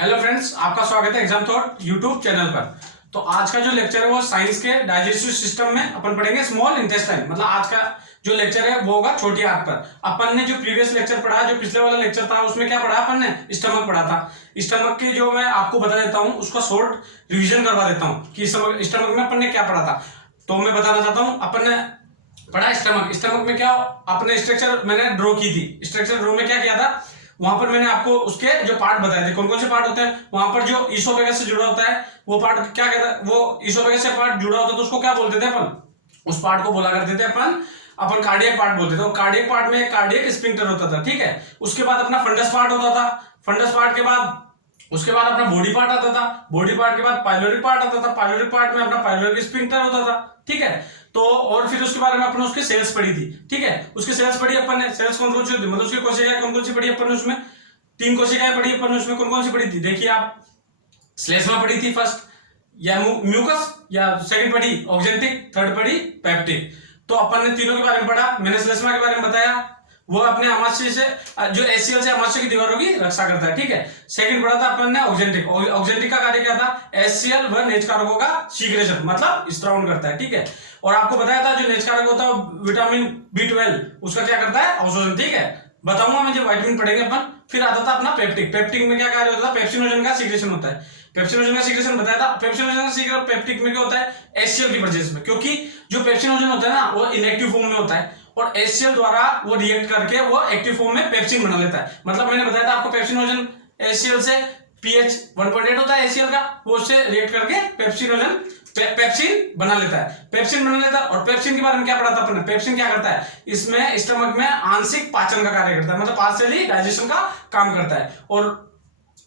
Hello friends, आपका स्वागत है एग्जाम थॉट यूट्यूब चैनल पर। तो आज का जो लेक्चर है वो साइंस के डाइजेस्टिव सिस्टम में अपन पढ़ेंगे स्मॉल इंटेस्टाइन। मतलब आज का जो लेक्चर है वो होगा छोटी आंत पर। अपन ने जो प्रीवियस लेक्चर पढ़ा, जो पिछले वाला लेक्चर था, उसमें क्या पढ़ा अपन ने? स्टमक पढ़ा था। स्टमक की जो मैं आपको बता देता हूँ उसका शॉर्ट रिविजन करवा देता हूँ कि स्टमक में अपन ने क्या पढ़ा था। तो मैं बताना चाहता हूँ, अपन ने पढ़ा स्टमक में क्या अपने स्ट्रक्चर मैंने ड्रॉ की थी। स्ट्रक्चर ड्रॉ में क्या किया था, वहां पर मैंने आपको उसके जो पार्ट बताए थे, कौन कौन से पार्ट होते हैं। वहां पर जो ईसोफेगस से जुड़ा होता है वो पार्ट क्या कहता है, वो ईसोफेगस से पार्ट जुड़ा होता है तो उसको क्या बोलते थे अपन? उस पार्ट को बोला करते थे अपन कार्डियक पार्ट बोलते थे। और कार्डियक पार्ट में कार्डियक स्फिंक्टर होता था, ठीक है। उसके बाद अपना फंडस पार्ट होता था। फंडस पार्ट के बाद उसके बाद अपना बॉडी पार्ट आता था। बॉडी पार्ट के बाद पाइलोरिक पार्ट आता था। पाइलोरिक पार्ट में अपना पाइलोरिक स्फिंक्टर होता था, ठीक है। तो और फिर उसके बारे में अपन उसके सेल्स पढ़ी थी, ठीक है। उसकी सेल्स पढ़ी अपन ने। सेल्स कौन कौन सी होती है, मतलब उसकी कोशिकाएं कौन कौन सी पढ़ी अपन ने उसमें? 3 कोशिकाएं पढ़ी अपन ने उसमें। कौन कौन सी पढ़ी थी देखिए आप। श्लेष्मा पढ़ी थी फर्स्ट, या म्यूकस, या सेकंड पढ़ी ऑक्जेंटिक, थर्ड पढ़ी पेप्टिक। तो अपन ने तीनों के बारे में पढ़ा। मैंने श्लेष्मा के बारे में बताया, वो अपने अमाशय से जो एचसीएल से अमाशय की दीवारों की रक्षा करता है, ठीक है। सेकंड पढ़ा था अपन ने ऑक्जेंटिक। ऑक्जेंटिक का कार्य क्या था? एचसीएल व नेजकारकों का सीक्रेशन, मतलब स्त्रावन करता है, ठीक है। और आपको बताया था जो नेजकारक होता है विटामिन B12, उसका क्या करता है? अवशोषण, ठीक है। बताऊंगा मैं जब विटामिन पढ़ेंगे अपन। फिर आता था अपना पेप्टिक। पेप्टिक में क्या कार्य होता था? पेप्सिनोजन का सीक्रेशन होता है। पेप्सिनोजन का सीक्रेशन बताया था। पेप्सिनोजन का सीक्रेशन पेप्टिक में क्या होता है? एचसीएल की प्रेजेंस में, क्योंकि जो पेप्सिनोजन होता है ना वो इनएक्टिव फॉर्म में होता है और एचसीएल द्वारा वो रिएक्ट करके वो एक्टिव फॉर्म में पेप्सिन बना लेता है। मतलब मैंने बताया था आपको पेप्सिनोजन एचसीएल से pH 1.8 होता है एचसीएल का, वो उससे रिएक्ट करके पेप्सिन बना लेता है। पेप्सिन बना लेता है। और पेप्सिन के बारे में क्या पढ़ा था अपन ने? पेप्सिन क्या करता है? इसमें स्टमक में आंशिक पाचन का कार्य करता है, मतलब पार्शियली डाइजेशन का काम करता है। और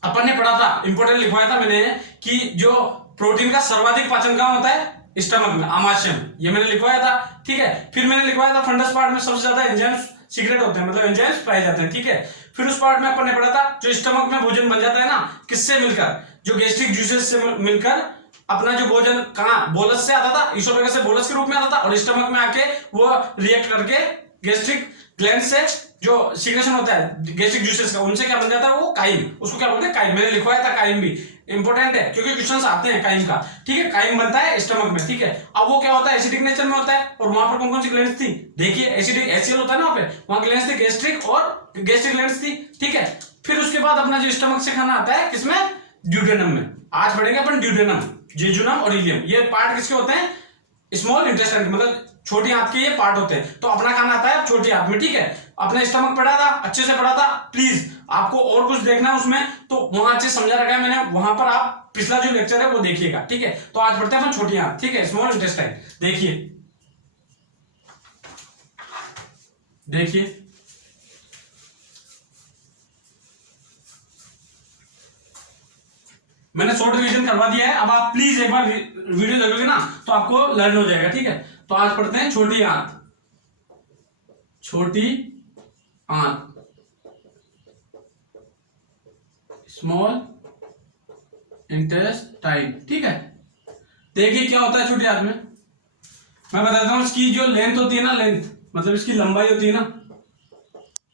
अपन ने पढ़ा था, इंपोर्टेंट लिखवाया था मैंने, कि जो प्रोटीन का सर्वाधिक पाचन कहां होता है? स्टमक में, आमाशय में। ये मैंने लिखवाया था, ठीक है। फिर मैंने लिखवाया था फंडस पार्ट में सबसे ज्यादा एंजाइम्स सीक्रेट होते हैं, मतलब एंजाइम्स पाए जाते हैं, ठीक है। फिर उस पार्ट में अपन ने पढ़ा था जो स्टमक में भोजन बन जाता है ना, किससे मिलकर? जो गैस्ट्रिक जूसेस से मिलकर अपना जो भोजन कहां? बोलस से आता था, ईसोफेगस से बोलस के रूप में आता था, और स्टमक में आके वो रिएक्ट करके गैस्ट्रिक ग्लैंड से जो सीक्रेशन होता है गैस्ट्रिक जूसेस का, उनसे क्या बन जाता है? वो काइम। उसको क्या बोलते हैं? काइम। मैंने लिखवाया था काइम भी इंपॉर्टेंट है क्योंकि क्वेश्चंस आते हैं काइम का, ठीक है। काइम बनता है स्टमक में, ठीक है। अब वो क्या होता है? एसिडिक नेचर में होता है। और वहां पर कौन कौन सी ग्लैंड्स थी देखिए? एसिडिक एचसीएल होता है ना वहां पे, वहां ग्लैंड्स थी गैस्ट्रिक और गैस्ट्रिक ग्लैंड्स थी, ठीक है। फिर उसके बाद अपना जो स्टमक से खाना आता है किसमें? ड्यूडेनम में। आज पढ़ेंगे अपन ड्यूडेनम, जेजुनम और इलियम। ये पार्ट किसके होते हैं? स्मॉल इंटेस्टाइन, मतलब छोटी आंत के ये पार्ट होते हैं। तो अपना खाना आता है छोटी आंत में, ठीक है। अपना स्टमक पढ़ा था, अच्छे से पढ़ा था। प्लीज आपको और कुछ देखना है उसमें तो वहां अच्छे समझा रखा है मैंने, वहां पर आप पिछला जो लेक्चर है वो देखिएगा, ठीक है। तो आज पढ़ते हैं अपन छोटी आंत, ठीक है, स्मॉल इंटेस्टाइन। देखिए मैंने शॉर्ट रिवीजन करवा दिया है। अब आप प्लीज एक बार वीडियो देखोगे ना तो आपको लर्न हो जाएगा, ठीक है। तो आज पढ़ते हैं छोटी आंत। छोटी आंत, स्मॉल इंटेस्टाइन, ठीक है। देखिए क्या होता है छोटी आंत में। मैं बताता हूं, इसकी जो लेंथ होती है ना, लेंथ मतलब इसकी लंबाई होती है ना,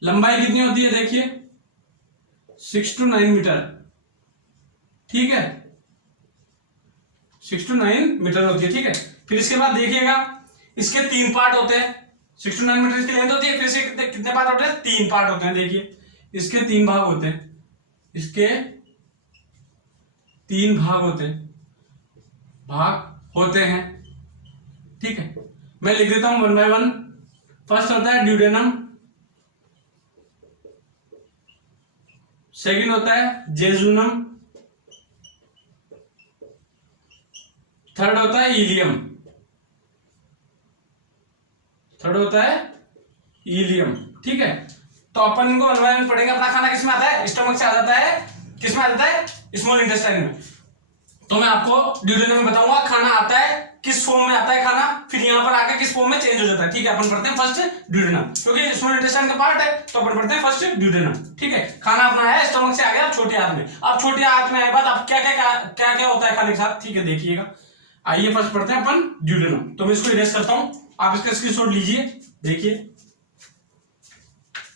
लंबाई कितनी होती है देखिए? 6 to 9 मीटर, ठीक है। 6 to 9 मीटर होती है, ठीक है। फिर इसके बाद देखिएगा इसके 3 पार्ट होते हैं। 6 to 9 मीटर इसकी लेंथ होती है। फिर इसके कितने पार्ट होते हैं? 3 पार्ट होते हैं। देखिए इसके 3 भाग होते हैं। इसके 3 भाग होते हैं, ठीक है। मैं लिख देता हूं 1 by 1। फर्स्ट होता है ड्यूडेनम, सेकंड होता है जेजुनम, थर्ड होता है इलियम। ठीक है। तो अपन इनको अनवाय में पढ़ेंगे। अपना खाना किसमें आता है? स्टमक से आ जाता है। किसमें आ जाता है? स्मॉल इंटेस्टाइन में। तो मैं आपको ड्यूडेनम में बताऊंगा खाना आता है किस फॉर्म में आता है खाना, फिर यहां पर आके किस फॉर्म में चेंज हो जाता है, ठीक है। अपन पढ़ते हैं फर्स्ट ड्यूडेनम, क्योंकि स्मॉल इंटेस्टाइन का पार्ट है तो अपन पढ़ते हैं फर्स्ट ड्यूडेनम, ठीक है। खाना अपना है स्टमक से आ गया छोटी आंत में। अब छोटी आंत में आए बाद अब क्या होता है खाने के साथ, ठीक है, देखिएगा। आइए फर्स्ट पढ़ते हैं अपन ड्यूडेनम। तो मैं इसको इरेज करता हूं, आप इसका स्क्रीनशॉट लीजिए, देखिए,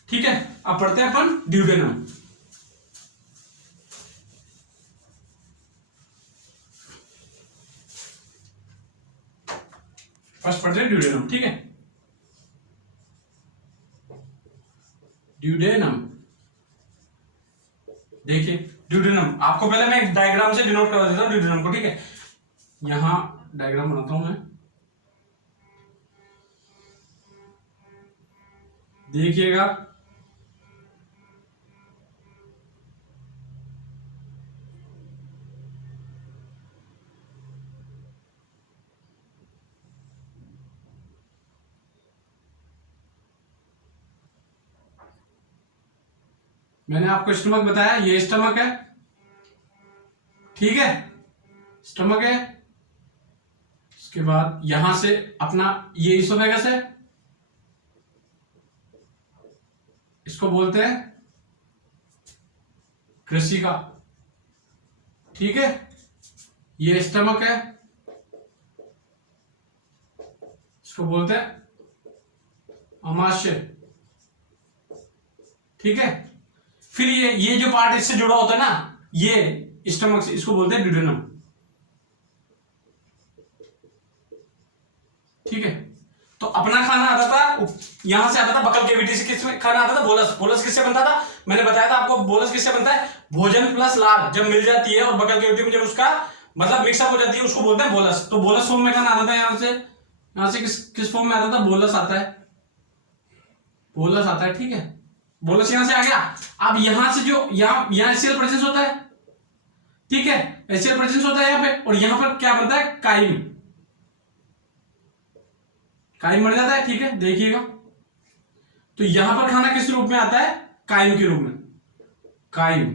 ठीक है। अब पढ़ते हैं अपन ड्यूडेनम। फर्स्ट पढ़ते हैं ड्यूडेनम, ठीक है। ड्यूडेनम, देखिए ड्यूडेनम, आपको पहले मैं एक डायग्राम से डिनोट करवा देता हूँ ड्यूडेनम को, ठीक है। यहां डायग्राम बनाता हूं मैं, देखिएगा। मैंने आपको स्टमक बताया, ये स्टमक है, ठीक है, स्टमक है। इसके बाद यहां से अपना ये इसोफेगस है, इसको बोलते हैं कृषिका, ठीक है। ये स्टमक है, इसको बोलते हैं अमाशय, ठीक है। फिर ये जो पार्ट इससे जुड़ा होता है ना, ये स्टमक से, इसको बोलते हैं ड्यूडेनम, ठीक है। तो अपना खाना आता था यहां से, आता था बकल केविटी से। किसमें खाना आता था? बोलस। बोलस किससे बनता था? मैंने बताया था आपको, बोलस किससे बनता है? भोजन प्लस लार जब मिल जाती है और बकल केविटी में जब उसका मतलब मिक्सअप हो जाती है, उसको बोलते हैं बोलस। तो बोलस फॉर्म में खाना आता था यहां से किस फॉर्म में आता था? बोलस आता है, बोलस आता है, ठीक है। बोलस यहां से आ गया। अब यहां से जो यहां एचसीएल प्रेजेंस होता है, ठीक है, एचसीएल प्रेजेंस होता है यहां पे, और यहां पर क्या बनता है? काइम, काइम बन जाता है, ठीक है, देखिएगा। तो यहां पर खाना किस रूप में आता है? काइम के रूप में, काइम,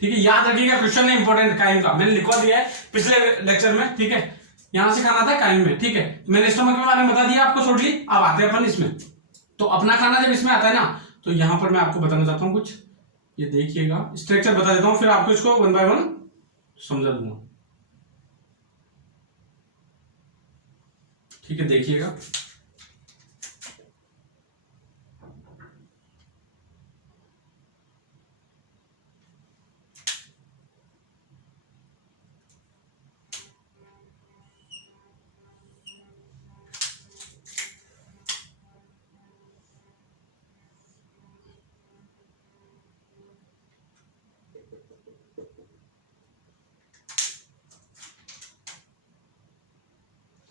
ठीक है। याद रखिएगा, क्वेश्चन है इंपॉर्टेंट काइम का, मैंने लिखवा दिया है पिछले लेक्चर में, ठीक है। यहां से खाना आता है काइम में, ठीक है। मैंने स्टमक के बारे में बता दिया आपको शॉर्टली। अब आते हैं अपन इसमें। तो अपना खाना जब इसमें आता है ना, तो यहां पर मैं आपको बताना चाहता हूं कुछ, ये देखिएगा, स्ट्रक्चर बता देता हूं, फिर आपको इसको वन बाय वन समझा दूंगा, ठीक है, देखिएगा।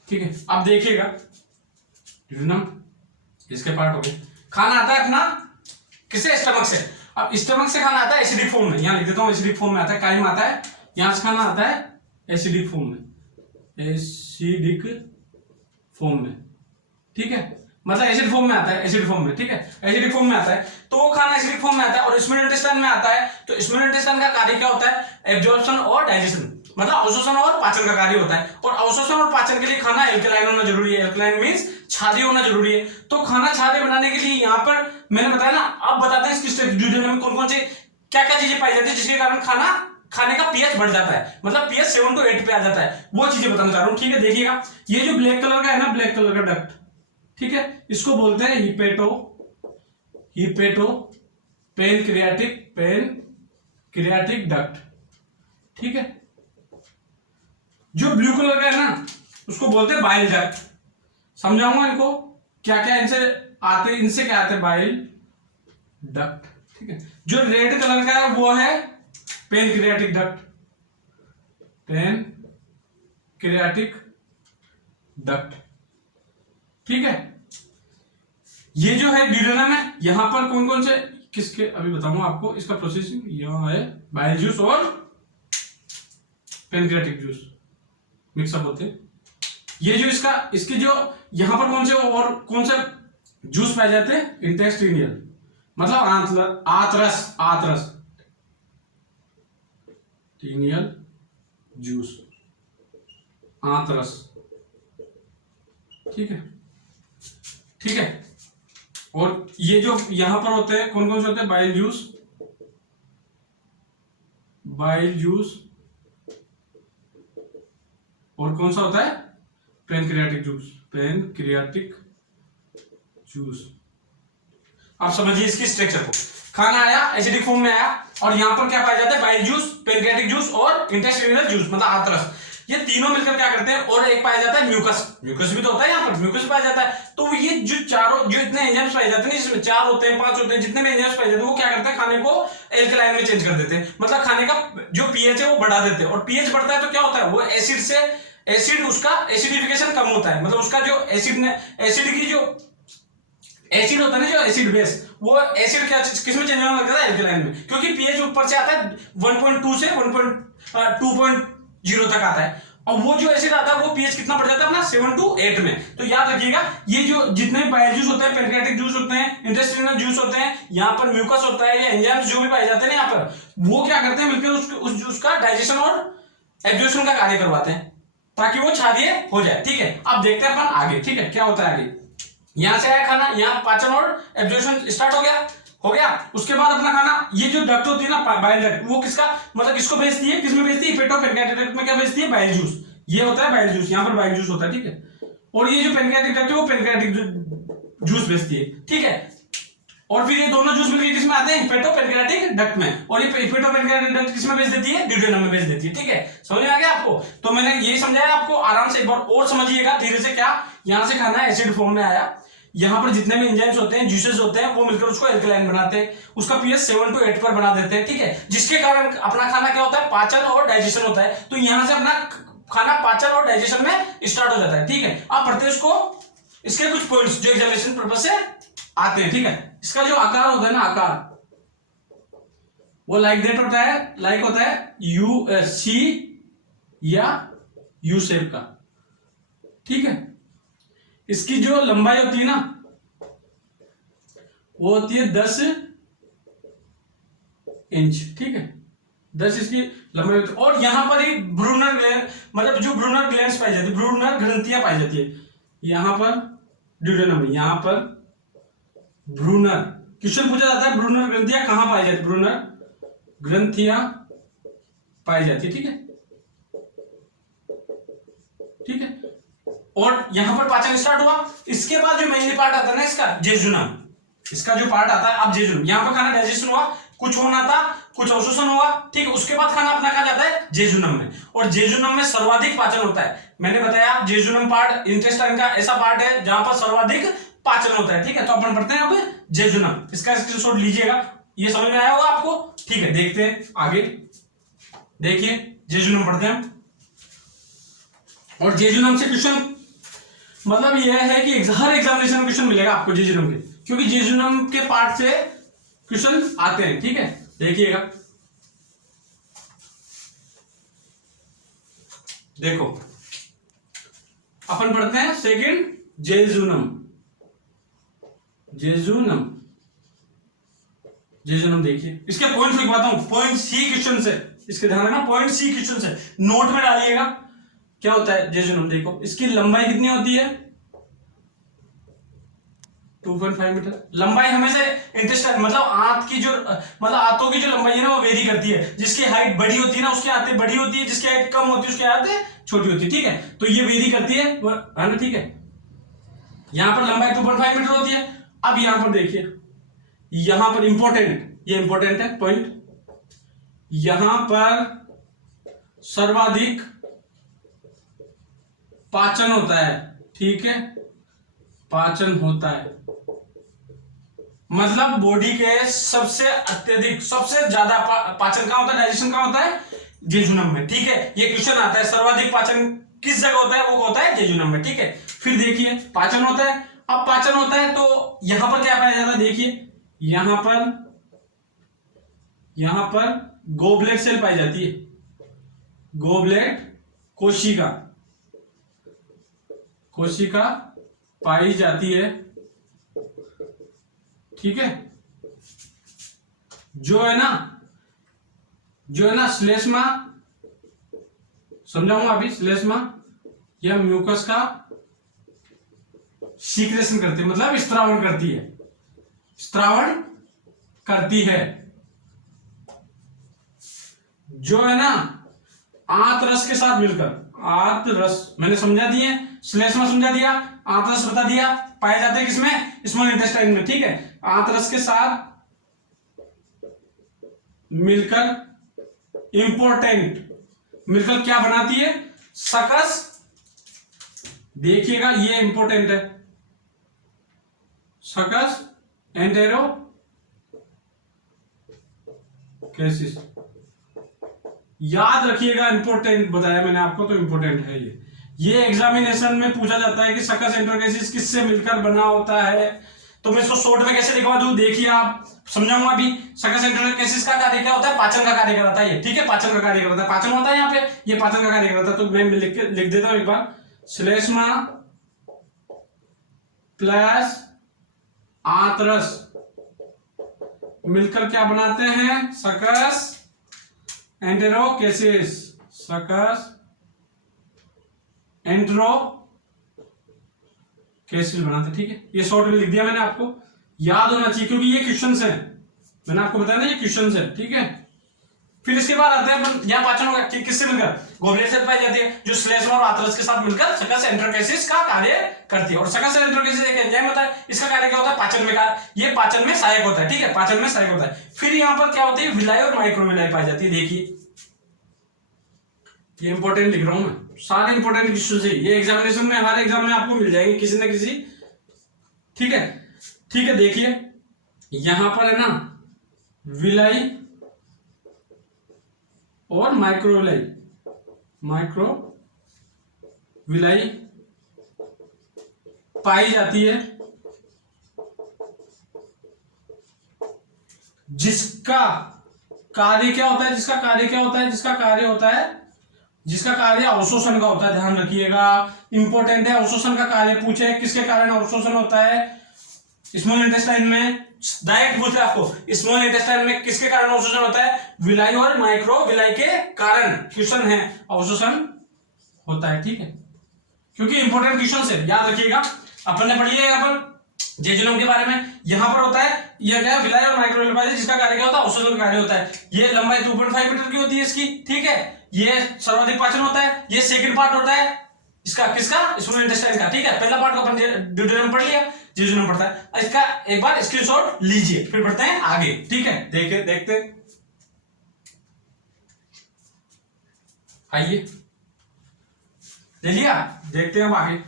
ठीक है, अब देखिएगा, ड्यूडेनम इसके पार्ट हो गए। खाना आता है अपना किसे? स्टमक से। अब स्टमक से खाना आता है एसिडिक फॉर्म में, यहां लिख देता हूं, एसिडिक फॉर्म में आता है, काइम आता है। यहां से खाना आता है एसिडिक फॉर्म में, एसिडिक फॉर्म में, ठीक है, मतलब एसिड फॉर्म में आता है, एसिड फॉर्म में, ठीक है, एसिडिक फॉर्म में आता है। तो वो खाना एसिडिक फॉर्म में आता है और स्मॉल इंटेस्टाइन में आता है। तो स्मॉल इंटेस्टाइन का कार्य क्या होता है? एब्जॉर्प्शन और डाइजेशन, मतलब अवशोषण और पाचन का कार्य होता है। और अवशोषण और पाचन के लिए खाना एल्कलाइन होना जरूरी है। एल्कलाइन मींस क्षारीय होना जरूरी है। तो खाना क्षारीय बनाने के लिए यहाँ पर मैंने बताया ना, अब बताते हैं इसकी स्टेप, ड्यूडेनम में कौन कौन से क्या क्या चीजें पाई जाती है जिसके कारण खाने का पीएच बढ़ जाता है, मतलब पीएच 7 to 8 पे आ जाता है। वो चीजें बताना चाह रहा हूँ, ठीक है। देखिएगा, ये जो ब्लैक कलर का है ना, ब्लैक कलर का डक्ट, ठीक है, इसको बोलते हैं हिपेटो पेनक्रियाटिक डक्ट, ठीक है। जो ब्लू कलर का है ना, उसको बोलते हैं बाइल डक्ट। समझाऊंगा इनको क्या क्या इनसे आते, इनसे क्या आते हैं? बाइल डक्ट, ठीक है। जो रेड कलर का है वो है पेनक्रियाटिक डक्ट, पेनक्रियाटिक डक्ट, ठीक है। ये जो है ड्यूडेनम है, यहां पर कौन कौन से किसके अभी बताऊंगा आपको इसका प्रोसेसिंग। यहां है बाइल जूस और पेनक्रियाटिक जूस मिक्सअप होते हैं। ये जो इसकी जो यहां पर कौन से जूस पाए जाते हैं? इंटेस्टिनियल, मतलब आतरस टीनियल जूस, आतरस, ठीक है, ठीक है। और ये जो यहां पर होते हैं कौन कौन से होते हैं? बाइल जूस और कौन सा होता है? Pancreatic juice. आप समझिए इसकी स्ट्रक्चर को। खाना आया, एसिडिक फॉर्म में आया, और यहां पर क्या पाया जाता है? बाइल जूस, पेनक्रियाटिक जूस और इंटेस्टिनल जूस, मतलब आतरस। ये तीनों मिलकर क्या करते हैं, और एक पाया जाता है म्यूकस, म्यूकस भी तो होता है यहाँ पर, म्यूकस पाया जाता है। तो ये जो चारों जो इतने एंजाइम्स पाए जाते हैं, जिसमें 4 होते हैं 5 होते हैं, जितने भी एंजाइम्स पाए जाते हैं वो क्या करते हैं, खाने को एल्कलाइन में चेंज कर देते हैं, मतलब खाने का जो पीएच है वो बढ़ा देते हैं। और पीएच बढ़ता है तो क्या होता है, वो एसिड से एसिड उसका एसिडिफिकेशन कम होता है, मतलब उसका जो एसिड की जो एसिड होता है ना, जो एसिड बेस, वो एसिड क्या किस में चेंज होने लगता है, एल्कलाइन में, क्योंकि पीएच ऊपर से आता है 1.2 से 2.0 तक आता है। और वो जो एसिड आता है वो पीएच कितना बढ़ जाता है अपना 7 to 8 में। तो याद रखिएगा ये जो जितने बाइल जूस होते हैं, पैनक्रियाटिक जूस होते हैं, इंटेस्टिनल जूस होते हैं, यहाँ पर म्यूकस होता है, या एंजाइम्स जो भी पाए जाते हैं यहाँ पर, वो क्या करते हैं मिलकर उस जूस का डाइजेशन और एब्जॉर्प्शन का कार्य करवाते हैं, ताकि वो क्षारीय हो जाए। ठीक है, अब देखते हैं अपन आगे। ठीक है, क्या होता है आगे, यहां से आया खाना, यहाँ पाचन और एब्जॉर्प्शन स्टार्ट हो गया। उसके बाद अपना खाना, ये जो डक्ट होती है ना बाइल डक्ट, वो किसका मतलब किसको भेजती है, किसमें भेजती है, हेपेटो पैनक्रियाटिक डक्ट में क्या भेजती है, बाइल जूस। ये होता है बाइल जूस, यहाँ पर बाइल जूस होता है। ठीक है, और ये जो पैनक्रियाटिक डक्ट है वो पैनक्रियाटिक जूस भेजती है। ठीक है, और फिर ये दोनों जूस मिलकर किसमें आते हैं, हेपेटो पैनक्रियाटिक डक्ट में, और ये हेपेटो पैनक्रियाटिक डक्ट किसमें भेज देती है, ड्यूडेनम में भेज देती है। ठीक है, समझ में आ गया आपको। तो मैंने ये समझाया आपको, आराम से एक बार और समझिएगा धीरे से। क्या, यहां से खाना एसिड फॉर्म में आया, यहाँ पर जितने भी एंजाइम्स होते हैं, जूसेस होते हैं, वो मिलकर उसको एल्कलाइन बनाते हैं, उसका पीएच 7 to 8 पर बना देते हैं। ठीक है, जिसके कारण अपना खाना क्या होता है, पाचन और डाइजेशन होता है। तो यहां से अपना खाना पाचन और डाइजेशन में स्टार्ट हो जाता है। ठीक है, आप पढ़ते हैं इसको, इसके कुछ पॉइंट्स जो एग्जामिनेशन पर्पज से आते हैं। ठीक है, इसका जो आकार होता है ना, आकार वो लाइक दैट होता है, लाइक होता है यू सी या यू शेप का। ठीक है, इसकी जो लंबाई होती है ना, वो होती है 10 इंच। ठीक है, 10 इसकी लंबाई होती है। और यहां पर ही ब्रूनर ग्लैंड, मतलब जो ब्रूनर ग्लैंड्स पाई जाती है, ब्रूनर ग्रंथियां पाई जाती है, यहां पर ड्यूडेनम, यहां पर ब्रूनर। क्वेश्चन पूछा जाता है ब्रूनर ग्रंथियां कहां पाई जाती है, ब्रूनर ग्रंथियां पाई जाती है। ठीक है, ठीक है, और यहां पर पाचन स्टार्ट हुआ। इसके बाद जो मेन पार्ट आता है ना इसका, जेजुनम, इसका जो पार्ट आता है अब जेजुनम, यहां पर खाना डाइजेशन हुआ, कुछ होना था, कुछ अवशोषण हुआ। ठीक है, उसके बाद खाना अपना कहा जाता है जेजुनम में, और जेजुनम में सर्वाधिक पाचन होता है। मैंने बताया जेजुनम पार्ट इंटेस्टाइन का ऐसा पार्ट है जहां पर सर्वाधिक पाचन होता है। ठीक है, तो अपन पढ़ते हैं अब जेजुनम, इसका स्क्रीनशॉट लीजिएगा, ये समझ में आया होगा आपको। ठीक है, देखते हैं आगे। देखिए जेजुनम पढ़ते हैं, और जेजुनम से क्वेश्चन मतलब यह है कि हर एग्जामिनेशन में क्वेश्चन मिलेगा आपको जेजुनम के, क्योंकि जेजुनम के पार्ट से क्वेश्चन आते हैं। ठीक है, देखिएगा, देखो अपन पढ़ते हैं सेकंड जेजुनम, जेजुनम, जेजुनम। देखिए इसके पॉइंट लिखवाता हूं, पॉइंट सी क्वेश्चन से, इसके ध्यान रखना, पॉइंट सी क्वेश्चन से नोट में डालिएगा। क्या होता है जेजुनम, देखो इसकी लंबाई कितनी होती है, 2.5 मीटर। लंबाई हमेशा इंटेस्टाइन मतलब आंत की जो मतलब आंतों की जो लंबाई है ना वो वेरी करती है। जिसकी हाइट बड़ी होती है ना उसकी आंतें बड़ी होती है, जिसकी हाइट कम होती है उसकी आंतें छोटी होती है। ठीक है, तो ये वेरी करती है ना। ठीक है, यहां पर लंबाई 2.5 मीटर होती है। अब यहां पर देखिए, यहां पर इंपॉर्टेंट, ये इंपॉर्टेंट है पॉइंट, यहां पर सर्वाधिक पाचन होता है। ठीक है, पाचन होता है, मतलब बॉडी के सबसे अत्यधिक सबसे ज्यादा पाचन कहां होता है, डाइजेशन कहां होता है, जेजुनम में। ठीक है, ये क्वेश्चन आता है सर्वाधिक पाचन किस जगह होता है, वो होता है जेजुनम में। ठीक है, फिर देखिए पाचन होता है। अब पाचन होता है तो यहां पर क्या पाया जाता है, देखिए यहां पर गोबलेट सेल पाई जाती है, गोबलेट कोशिका, कोशिका पाई जाती है। ठीक है, जो है ना श्लेष्मा, समझाऊंगा अभी, श्लेष्मा या म्यूकस का सीक्रेशन करती है, मतलब स्त्रावण करती है, स्त्रावण करती है। जो है ना आंत रस के साथ मिलकर, आंत रस मैंने समझा दिए, श्लेष्मा समझा दिया, आंत रस बता दिया, पाए जाते हैं किसमें, स्मॉल इंटेस्टाइन में। ठीक है, आंत रस के साथ मिलकर इंपॉर्टेंट मिलकर क्या बनाती है, सकस, देखिएगा ये इंपॉर्टेंट है, सकस एंटेरोकेसिस, याद रखिएगा, इंपॉर्टेंट बताया मैंने आपको तो इंपॉर्टेंट है ये एग्जामिनेशन में पूछा जाता है कि सकस एंटेरोकेसिस किससे मिलकर बना होता है। तो मैं इसको शॉर्ट में कैसे लिखवा दूं, देखिए आप, समझाऊंगा अभी। सकस एंटेरोकेसिस का कार्य क्या होता है, पाचन का कार्य कराता है ये, ठीक है, पाचन का कार्य कराता है, पाचन होता है यहाँ पे, ये पाचन का कार्य कराता है। तो मैं लिख देता हूं एक बार, श्लेष्मा प्लस आंत्रस मिलकर क्या बनाते हैं, सकस एंटेरोकेसिस, सकस एंटेरोकेसिस बनाते, ठीक है। ये शॉर्ट में लिख दिया मैंने, आपको याद होना चाहिए क्योंकि ये क्वेश्चंस हैं, मैंने आपको बताया ना ये क्वेश्चंस है, ठीक है। फिर इसके बाद आते हैं अपन, यहाँ पाचन होगा किससे मिलकर, गोबलेट से पाई जाती है, जो श्लेष्मा और आंत्रस के साथ मिलकर सकस एंटेरोकेसिस का कार्य करती है। और सकस एंटेरोकेसिस एक एंजाइम होता है, इसका कार्य क्या होता है, पाचन में ये पाचन में सहायक होता है, ठीक है, पाचन में सहायक होता है। फिर यहाँ पर क्या होती है, विलाई और माइक्रोविलाई पाई जाती है। देखिए ये इंपॉर्टेंट लिख रहा हूं मैं, सारे इंपॉर्टेंट क्वेश्चन है ये, एग्जामिनेशन में हर एग्जाम में आपको मिल जाएंगे किसी न किसी, ठीक है, ठीक है। देखिए यहां पर है ना विलाई और माइक्रोविलाई, माइक्रोविलाई पाई जाती है, जिसका कार्य क्या होता है, जिसका कार्य क्या होता है, जिसका कार्य होता है, जिसका कार्य अवशोषण का होता है। ध्यान रखिएगा, इंपॉर्टेंट है, अवशोषण का कार्य पूछे, किसके कारण अवशोषण होता है, स्मॉल इंटेस्टाइन में, डायरेक्ट पूछे आपको, स्मॉल इंटेस्टाइन में किसके कारण अवशोषण होता है, विलाई और माइक्रो विलाई के कारण क्वेश्चन है, अवशोषण होता है, ठीक है, क्योंकि इंपॉर्टेंट क्वेश्चन है, याद रखिएगा। अपन ने पढ़ लिया यहाँ पर जेजुनम के बारे में, यहां पर होता है यह क्या, विलाई और माइक्रो विलाई, जिसका कार्य क्या होता है, अवशोषण का कार्य होता है। ये लंबाई 2.5 मीटर की होती है इसकी, ठीक है, ये सर्वाधिक पाचन होता है, ये सेकंड पार्ट होता है इसका, किसका, स्मॉल इंटेस्टाइन का, ठीक है। पहला पार्ट को अपन ड्यूडेनम पढ़ लिया, जेजुनम पढ़ता है, इसका एक बार स्क्रीनशॉट लीजिए, फिर बढ़ते हैं आगे, ठीक है। देखते आइए, ले लिया, देखते हैं अब आगे।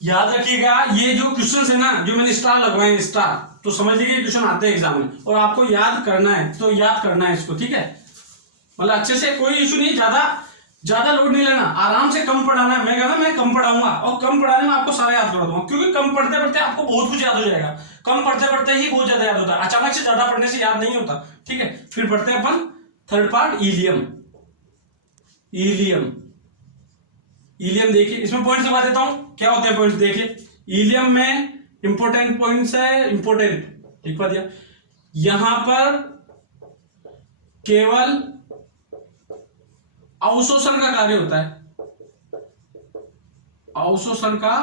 याद रखिएगा ये जो क्वेश्चन है ना, जो मैंने स्टार लगवाए स्टार, तो समझ लीजिए क्वेश्चन आते हैं एग्जाम में और आपको याद करना है, तो याद करना है इसको, ठीक है। मतलब अच्छे से, कोई इशू नहीं, ज्यादा लोड नहीं लेना, आराम से कम पढ़ाना है। मैं कहना मैं कम पढ़ाऊंगा और कम पढ़ाने में आपको सारा याद करा दूंगा, क्योंकि कम पढ़ते पढ़ते आपको बहुत कुछ याद हो जाएगा, कम पढ़ते पढ़ते ही बहुत ज्यादा याद होता है, अचानक से ज्यादा पढ़ने से याद नहीं होता, ठीक है। फिर पढ़ते हैं अपन थर्ड पार्ट, इलियम। इलियम देखिए, इसमें पॉइंट्स बता देता हूं, क्या होते हैं पॉइंट्स, देखिए इलियम में इंपॉर्टेंट पॉइंट्स है, इंपॉर्टेंट लिखवा दिया, यहां पर केवल अवशोषण का कार्य होता है, अवशोषण का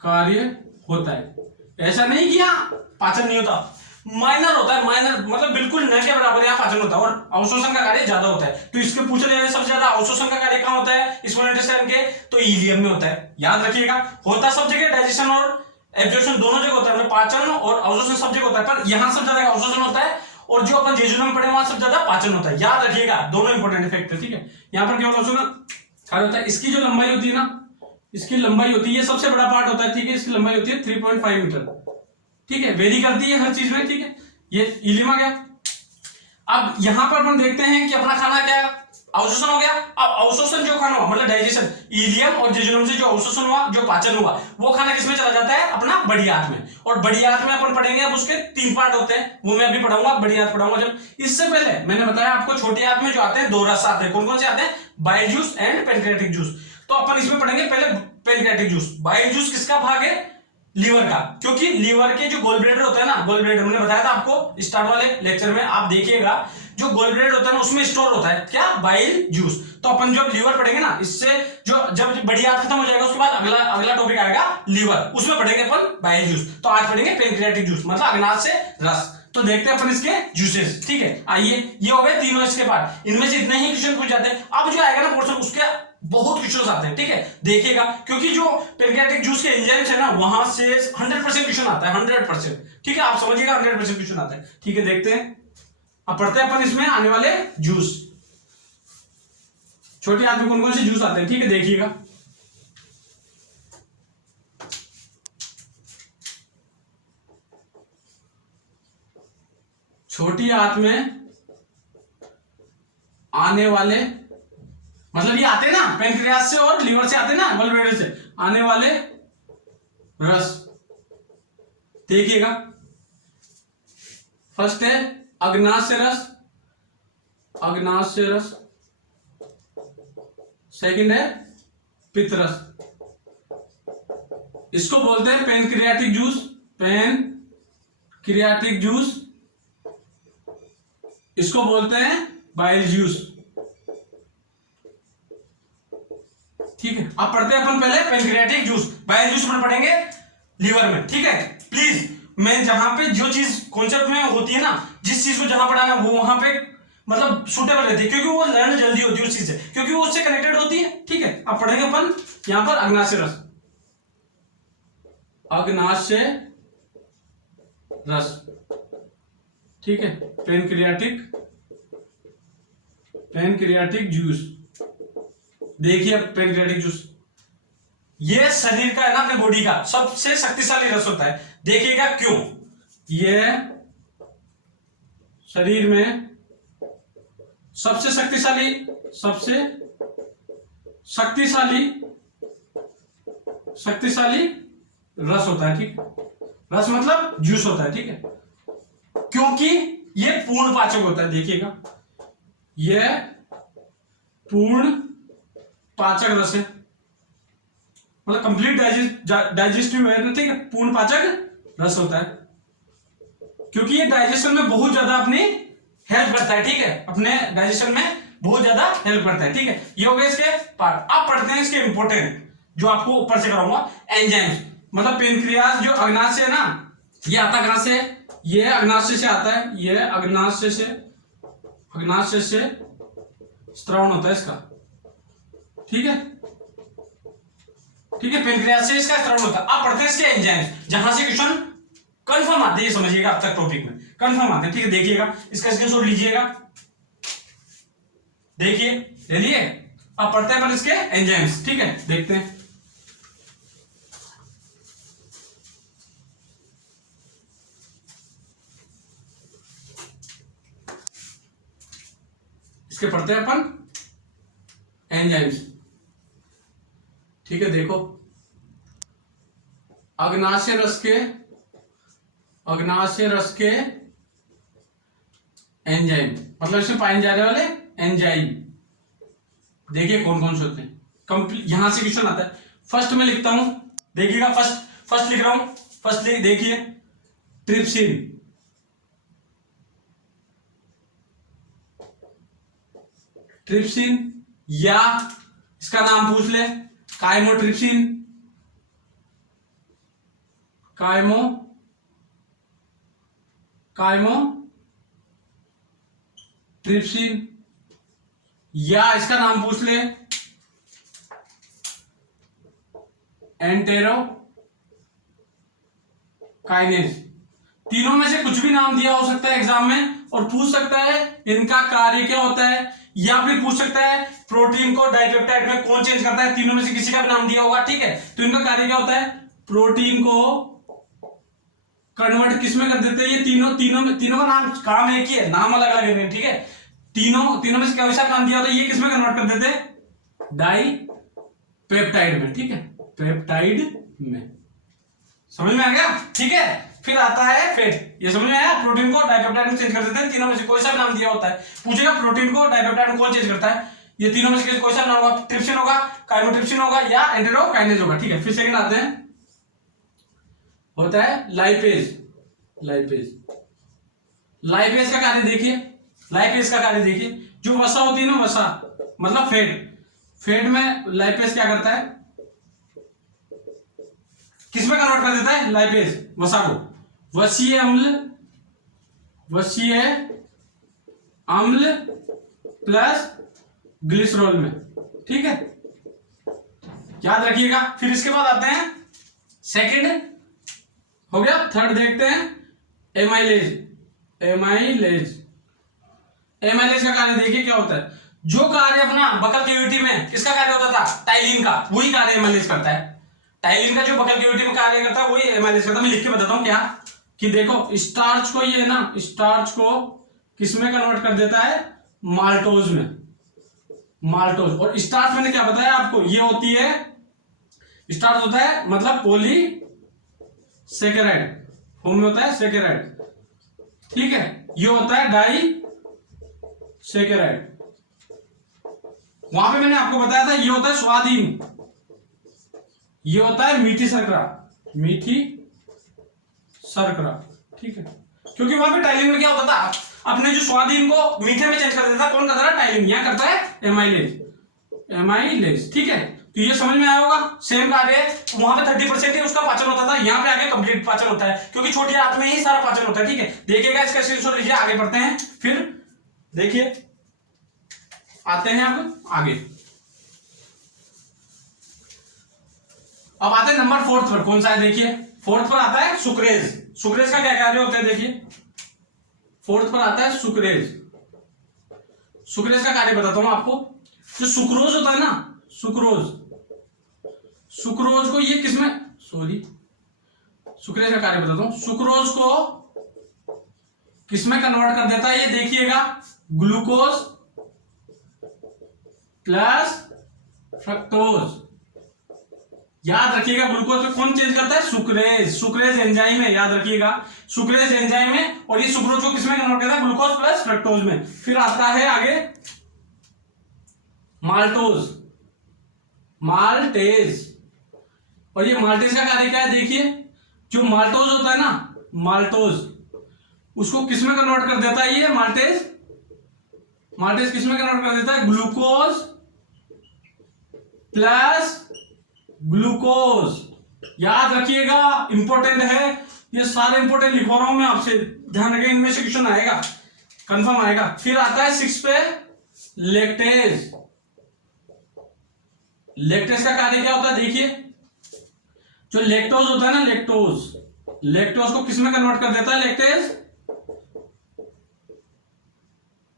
कार्य होता है, ऐसा नहीं कि यहां पाचन नहीं होता, माइनर होता है, माइनर मतलब बिल्कुल न के बराबर यहाँ पाचन होता है और अवशोषण का कार्य ज्यादा होता है। तो इसके पूछे जाने सबसे ज्यादा अवशोषण का कार्य कहां होता है, स्मॉल इंटेस्टाइन के, तो इलियम में होता है। याद रखिएगा, होता सब जगह, डाइजेशन और एब्जॉर्प्शन दोनों जगह होता है, पाचन और अवशोषण सब जगह होता है, पर यहां सब ज्यादा अवशोषण होता है और जो अपन जेजुनम में पढ़े वहां सब ज्यादा पाचन होता है। याद रखिएगा, दोनों इंपॉर्टेंट फैक्ट है, ठीक है। यहाँ पर केवल अवशोषण कार्य होता है। इसकी जो लंबाई होती है ना, इसकी लंबाई होती है, ये सबसे बड़ा पार्ट होता है, ठीक है, इसकी लंबाई होती है 3.5 मीटर, ठीक है, वेरी करती है हर चीज में, ठीक है। ये इलियम आ गया। अब यहां पर अपन देखते हैं कि अपना खाना क्या, अवशोषण हो गया। अब अवशोषण जो खाना हुआ मतलब डाइजेशन, इलियम और जेजुनम से जो अवशोषण हुआ, जो पाचन हुआ, वो खाना किसमें चला जाता है, अपना बड़ी आंत में। और बड़ी आंत में अपन पढ़ेंगे, अब उसके 3 पार्ट होते हैं, वो मैं अभी पढ़ाऊंगा, बड़ी आंत पढ़ाऊंगा जब। इससे पहले मैंने बताया आपको छोटी आंत में जो आते हैं 2 रस आते हैं, कौन कौन से आते हैं, bile juice and pancreatic juice. तो अपन इसमें पढ़ेंगे पहले पैनक्रियाटिक जूस। बाइल जूस किसका भाग है, लीवर का, क्योंकि लीवर के जो गोल ब्लैडर होता है ना, गोल ब्लैडर मैंने बताया था आपको स्टार्ट वाले लेक्चर में, आप देखिएगा जो गोल ब्लैडर होता है ना, उसमें स्टोर होता है क्या, बाइल जूस। तो अपन जब लीवर पढ़ेंगे ना, इससे जो जब बड़ी आंत खत्म हो जाएगा उसके बाद अगला टॉपिक आएगा लीवर, उसमें पढ़ेंगे अपन बाइल जूस। तो आज पढ़ेंगे पैनक्रियाटिक जूस, मतलब अग्नाशय से रस। तो देखते हैं अपन इसके जूसेस, ठीक है। आइए, ये हो गए तीनों इसके पार्ट, इनमें से इतने ही क्वेश्चन पूछ जाते हैं। अब जो आएगा ना पोर्शन, उसके बहुत क्वेश्चन आते हैं, ठीक है, देखिएगा, क्योंकि जो पैनक्रियाटिक जूस के एंजाइम्स है ना, वहां से 100% क्वेश्चन आता है, 100%, ठीक है, आप समझिएगा 100% क्वेश्चन आता है, ठीक है। देखते हैं, अब पढ़ते हैं अपन इसमें आने वाले जूस। छोटी आंत में कौन कौन से जूस आते हैं, ठीक है, देखिएगा। छोटी आंत में आने वाले, मतलब ये आते ना पेनक्रियास से और लीवर से आते ना, गॉलब्लैडर से आने वाले रस, देखिएगा। फर्स्ट है अग्नाशय रस, अग्नाशय रस। सेकंड है पित्तरस, इसको बोलते हैं पेनक्रियाटिक जूस, पेनक्रियाटिक जूस। इसको बोलते हैं बाइल जूस, ठीक है। अब पढ़ते हैं अपन पहले पेनक्रियाटिक जूस। बाइल जूस अपन पढ़ेंगे लीवर में, ठीक है। प्लीज, मैं जहां पे जो चीज कॉन्सेप्ट में होती है ना, जिस चीज को जहां पढ़ाना वो वहां पे मतलब सुटेबल रहती है, क्योंकि वो लर्न जल्दी होती है उस चीज से, क्योंकि वो उससे कनेक्टेड होती है, ठीक है। अब पढ़ेंगे अपन यहां पर अग्नाशय रस, अग्नाशय रस, ठीक है। पेनक्रियाटिक जूस, देखिए पेनक्रियाटिक जूस, ये शरीर का है ना, अपने बॉडी का सबसे शक्तिशाली रस होता है। देखिएगा क्यों, ये शरीर में सबसे शक्तिशाली रस होता है, ठीक। रस मतलब जूस होता है, ठीक है, क्योंकि ये पूर्ण पाचक होता है। देखिएगा, ये पूर्ण पाचक रस है, मतलब कंप्लीट डाइजेस्टिव है, ठीक है, पूर्ण पाचक रस होता है, क्योंकि ये डाइजेशन में बहुत ज्यादा अपनी हेल्प करता है, ठीक है, अपने डाइजेशन में बहुत ज्यादा हेल्प करता है, ठीक है। ये हो गए इसके पार्ट। अब पढ़ते हैं इसके इंपोर्टेंट, जो आपको ऊपर से कराऊंगा, एंजाइम्स। मतलब पेनक्रियास जो अग्नाशय है ना, ये आता कहां से, ये अग्नाशय से आता है, ये अग्नाशय से स्त्रावण होता है इसका, ठीक है, ठीक है, पेनक्रियास से इसका स्त्रावण होता है। अब पढ़ते हैं इसके एंजाइम्स, जहां से क्वेश्चन कंफर्म आते हैं, ये समझिएगा, अब तक टॉपिक में कंफर्म आते हैं, ठीक है। देखिएगा, इसका स्क्रीनशॉट लीजिएगा, देखिए, ले लिए। अब पढ़ते हैं पर इसके एंजाइम्स, ठीक है, देखते हैं। इसके पढ़ते हैं अपन एंजाइम्स, ठीक है। देखो, अग्नाशय रस के एंजाइम, मतलब इसमें पाए जाने वाले एंजाइम, देखिए कौन कौन से होते हैं। कंप्लीट यहां से क्वेश्चन आता है। फर्स्ट में लिखता हूं, देखिएगा, फर्स्ट लिख रहा हूं, देखिए, ट्रिप्सिन, या इसका नाम पूछ ले, काइमोट्रिप्सिन, काइमोट्रिप्सिन, या इसका नाम पूछ ले, एंटेरोकाइनेज। तीनों में से कुछ भी नाम दिया हो सकता है एग्जाम में, और पूछ सकता है इनका कार्य क्या होता है, या फिर पूछ सकता है प्रोटीन को डाइपेप्टाइड में कौन चेंज करता है। तीनों में से किसी का भी नाम दिया होगा, ठीक है। तो इनका कार्य क्या होता है, प्रोटीन को कन्वर्ट किस में कर देते हैं। ये तीनों का नाम, काम एक ही है, नाम अलग अलग है, ठीक है। तीनों में से क्या वैसा नाम दिया होता है, ये किस में कन्वर्ट कर देते हैं, डाइपेप्टाइड में, ठीक है, पेप्टाइड में। समझ में आ गया, ठीक है। फिर आता है फैट, ये समझ में आया, प्रोटीन को डाइपेप्टाइड में चेंज कर देते हैं। तीनों में से कोई सा भी नाम दिया होता है, पूछेगा प्रोटीन को डाइपेप्टाइड में कौन चेंज करता है, ये तीनों में से कोई सा नाम होगा, ट्रिप्सिन होगा, काइमोट्रिप्सिन होगा, या एंटेरोकाइनेज होगा, ठीक है। फिर सेकंड आते हैं, होता है लाइपेज का कार्य देखिए, जो वसा होती है ना, वसा मतलब फैट में लाइपेज क्या करता है, किस में कन्वर्ट कर देता है, लाइपेज, वसा को वसीय अम्ल प्लस ग्लिसरॉल में, ठीक है, याद रखिएगा। फिर इसके बाद आते हैं, सेकंड हो गया, थर्ड देखते हैं, एमाइलेज का कार्य देखिए क्या होता है। जो कार्य अपना बकल कैविटी में किसका कार्य होता था, टाइलिन का, वही कार्य एमाइलेज करता है। टाइलिन का जो बकल कैविटी में कार्य करता है वही एमाइलेज करता है। मैं लिख के बताता हूँ क्या, कि देखो स्टार्च को, ये ना स्टार्च को किसमें कन्वर्ट कर देता है, माल्टोज में, माल्टोज। और स्टार्च मैंने क्या बताया आपको, ये होती है, स्टार्च होता है मतलब पॉली सेकेराइड, फॉर्म में होता है सेकेराइड, ठीक है। ये होता है डाई सेकेराइड। वहां पे मैंने आपको बताया था ये होता है स्वादहीन, ये होता है मीठी शर्करा, मीठी शर्करा, ठीक है। क्योंकि वहां पे टाइलिन में क्या होता था, अपने जो स्वादहीन को मीठे में चेंज कर देता था, कौन करता था, टाइलिन। यहां करता है एमाइलेज, एमाइलेज, ठीक है। तो ये समझ में आया होगा, सेम कार्य है। वहां पे 30% ही उसका पाचन होता था, यहाँ पे आगे कंप्लीट पाचन होता है, क्योंकि छोटी आंत में ही सारा पाचन होता है, ठीक है। देखिएगा इसका स्क्रीनशॉट लीजिए, आगे बढ़ते हैं। फिर देखिए आते हैं अब आगे। अब आते हैं नंबर 4 पर, कौन सा है देखिए, 4 पर आता है सुक्रेज। सुक्रेज का क्या कार्य होता है देखिए, 4 पर आता है सुक्रेज। सुक्रेज का कार्य बताता हूं आपको। जो सुक्रोज होता है ना, सुक्रोज, सुक्रोज को ये किसमें, सॉरी, सुक्रेज का कार्य बताता हूं। सुक्रोज को किसमें कन्वर्ट कर देता है, ये देखिएगा, ग्लूकोज प्लस फ्रक्टोज। याद रखिएगा, ग्लूकोज को कौन चेंज करता है, सुक्रेज, सुक्रेज एंजाइम है, याद रखिएगा, सुक्रेज एंजाइम है। और ये सुक्रोज को किसमें कन्वर्ट करता है, ग्लूकोज प्लस फ्रक्टोज में। फिर आता है आगे माल्टोज, माल्टेज। और ये माल्टेज का कार्य क्या है देखिए, जो माल्टोज होता है ना, माल्टोज, उसको किसमें कन्वर्ट कर देता है, ये माल्टेज, माल्टेज किसमें कन्वर्ट कर देता है, ग्लूकोज प्लस ग्लूकोज। याद रखिएगा, इंपॉर्टेंट है, ये सारे इंपॉर्टेंट लिखवा रहा हूं मैं आपसे, ध्यान रखिए, इनमें से क्वेश्चन आएगा, कंफर्म आएगा। फिर आता है 6 पे लैक्टेज। लैक्टेज का कार्य क्या होता है देखिए, जो लैक्टोज होता है ना, लैक्टोज, लैक्टोज को किसमें कन्वर्ट कर देता है, लैक्टेज,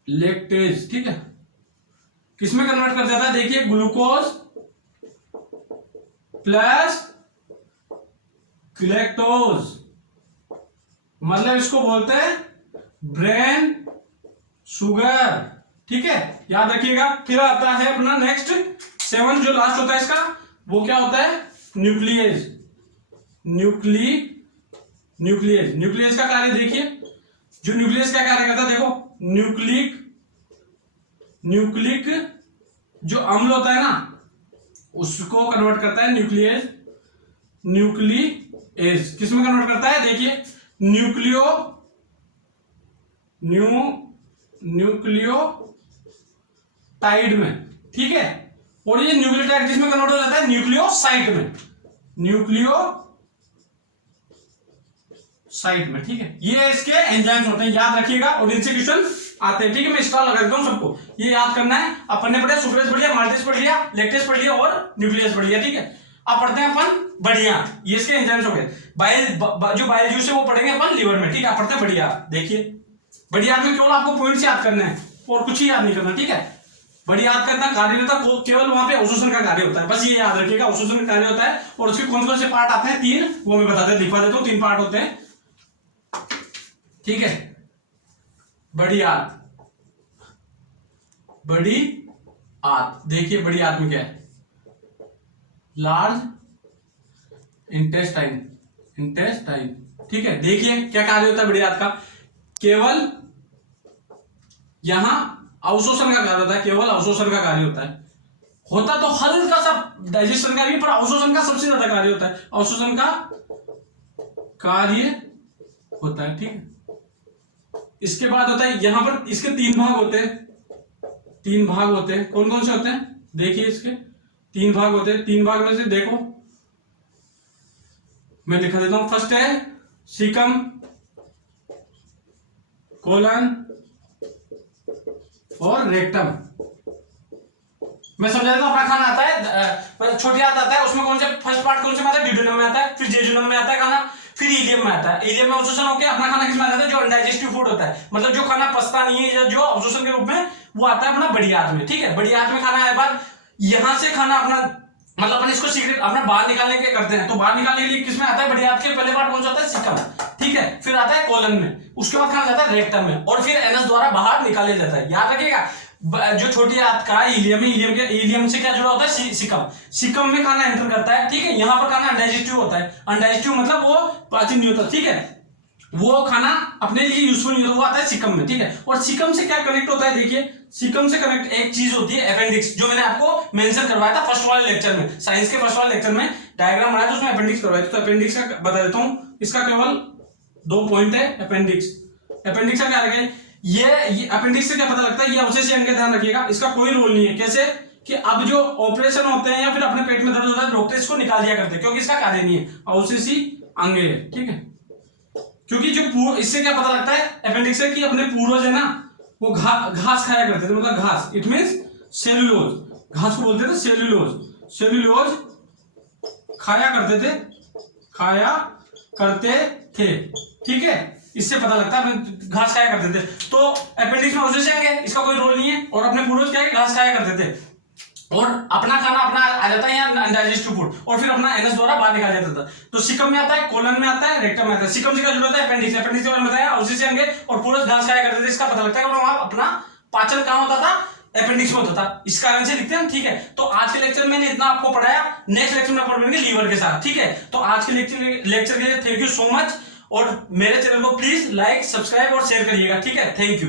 लैक्टेज, ठीक है, किसमें कन्वर्ट कर देता है देखिए, ग्लूकोज प्लस ग्लैक्टोज, मतलब इसको बोलते हैं ब्रेन शुगर, ठीक है, याद रखिएगा। फिर आता है अपना नेक्स्ट 7, जो लास्ट होता है इसका, वो क्या होता है, न्यूक्लियेज, न्यूक्लियेज। न्यूक्लियस का कार्य देखिए, जो न्यूक्लियस क्या कार्य करता है देखो, न्यूक्लिक जो अम्ल होता है ना, उसको कन्वर्ट करता है न्यूक्लियेज, न्यूक्लियेज किसमें कन्वर्ट करता है देखिए, न्यूक्लियोटाइड में, ठीक है। और ये न्यूक्लियोटाइड किसमें कन्वर्ट हो जाता है, न्यूक्लियोसाइट में, न्यूक्लियोसाइट में, ठीक है। ये इसके एंजाइम्स होते हैं, याद रखिएगा, और इनसे क्वेश्चन आते हैं, ठीक है। मैं स्टार लगा देता हूं सबको, ये याद करना है। अपन ने पढ़ा सुक्रेज पढ़ लिया, माल्टेज पढ़ लिया, लैक्टेज पढ़ लिया और न्यूक्लियस पढ़ लिया, ठीक है। अब पढ़ते हैं अपन बढ़िया, ये इसके एंजाइम्स हो गए। जो बाइल जूस है वो पढ़ेंगे अपन लीवर में, ठीक है। पढ़ते हैं बढ़िया, देखिए बढ़िया में केवल आपको पॉइंट्स याद करना है और कुछ ही याद नहीं करना, ठीक है। बढ़िया याद करना, कार्य होता है केवल वहां पे अवशोषण का कार्य होता है, बस ये याद रखिएगा, अवशोषण का कार्य होता है। और उसके कौन कौन से पार्ट आते हैं, 3, वो मैं बताते दिखवा देता हूँ, 3 पार्ट होते हैं, ठीक है। बड़ी आंत, बड़ी आंत, देखिए बड़ी आंत में क्या है, लार्ज इंटेस्टाइन, ठीक है। देखिए क्या कार्य होता है बड़ी आंत का, केवल यहां अवशोषण का कार्य होता है, केवल अवशोषण का कार्य होता है। होता तो हल्का सा डाइजेशन का भी, पर अवशोषण का सबसे ज्यादा कार्य होता है, अवशोषण का कार्य होता है, ठीक है। इसके बाद होता है यहां पर, इसके 3 भाग होते हैं, 3 भाग होते हैं, कौन कौन से होते हैं देखिए, इसके 3 भाग होते हैं। 3 भाग में से देखो मैं लिखा देता हूं, फर्स्ट है सीकम, कोलन और रेक्टम। मैं समझा देता हूं, अपना खाना आता है, छोटी आंत आता है, उसमें कौन से फर्स्ट पार्ट कौन से में आता है, ड्यूडेनम में आता है, फिर जेजुनम में आता है खाना, फिर इलियम में आता है, इलियम में अब्जॉर्प्शन होकर अपना खाना किस में आता है, जो अनडाइजेस्टिव फूड होता है, मतलब जो खाना पचता नहीं है या जो अब्जॉर्प्शन के रूप में वो आता है अपना बड़ी आंत में, ठीक है। बड़ी आंत में खाना आने बाद यहां से खाना अपना मतलब अपन इसको सीक्रेट अपना बाहर निकालने के करते हैं, तो बाहर निकालने के लिए किसमें आता है, बड़ी आंत के पहले पार्ट कौन सा होता है, सीकम, ठीक है। फिर आता है कोलन में, उसके बाद खाना जाता है रेक्टम में और फिर एनस द्वारा बाहर निकाले जाता है। याद रखिएगा जो छोटी आंत का इलियम है, इलियम से क्या जुड़ा होता है, सीकम, सीकम में खाना एंटर करता है, ठीक है। यहाँ पर खाना अनडाइजेस्टिव होता है, अनडाइजेस्टिव मतलब वो पाचन नहीं होता, ठीक है, वो खाना अपने लिए यूजफुल नहीं होता, वो आता है सीकम में, ठीक है। और सीकम से क्या कनेक्ट होता है, देखिए सीकम से कनेक्ट एक चीज होती है अपेंडिक्स, जो मैंने आपको मेंशन करवाया था फर्स्ट वाले लेक्चर में, साइंस के फर्स्ट वाले लेक्चर में डायग्राम बनाया था, उसमें अपेंडिक्स करवाया था। तो अपेंडिक्स का बता देता हूं, इसका केवल 2 पॉइंट है। अपेंडिक्स, अपेंडिक्स का क्या रखें, ये अपेंडिक्स से क्या पता लगता है, ये अवशेष अंग, ध्यान रखिएगा, इसका कोई रोल नहीं है। कैसे कि अब जो ऑपरेशन होते हैं या फिर अपने पेट में दर्द होता है, डॉक्टर इसको निकाल दिया करते हैं, क्योंकि इसका कार्य नहीं है, अवशेषी अंग है, ठीक है। क्योंकि जो इससे क्या पता लगता है अपेंडिक्स से कि अपने पूर्वज है ना, वो घास खाया करते थे, मतलब घास, इट मींस सेल्यूलोज, घास को बोलते थे सेल्यूलोज, सेल्यूलोज खाया करते थे, खाया करते थे, ठीक है। इससे पता लगता है घास खाया करते थे। तो अपेंडिक्स में अवशेष है, इसका कोई रोल नहीं है, और अपने पूर्वज क्या है, घास खाया करते थे और अपना खाना अपना आ जाता है यहाँ अनडाइजेस्टिव फूड, और फिर अपना एनस द्वारा बाहर निकाला जाता था। तो सीकम में आता है, कोलन में आता है, रेक्टम में आता है। सीकम से क्या जुड़ा होता है, अपेंडिक्स, अपेंडिक्स के बारे में बताया, अवशेष अंग और पूर्वज घास खाया करते थे, इसका पता लगता है कि वहां अपना पाचन कहां होता था, अपेंडिक्स में होता था, इस कारण से लिखते हैं, ठीक है। तो आज के लेक्चर में मैंने इतना आपको पढ़ाया, नेक्स्ट लेक्चर में पढ़ेंगे लीवर के साथ, ठीक है। तो आज के लेक्चर के लिए थैंक यू सो मच, और मेरे चैनल को प्लीज लाइक, सब्सक्राइब और शेयर करिएगा, ठीक है। Thank you.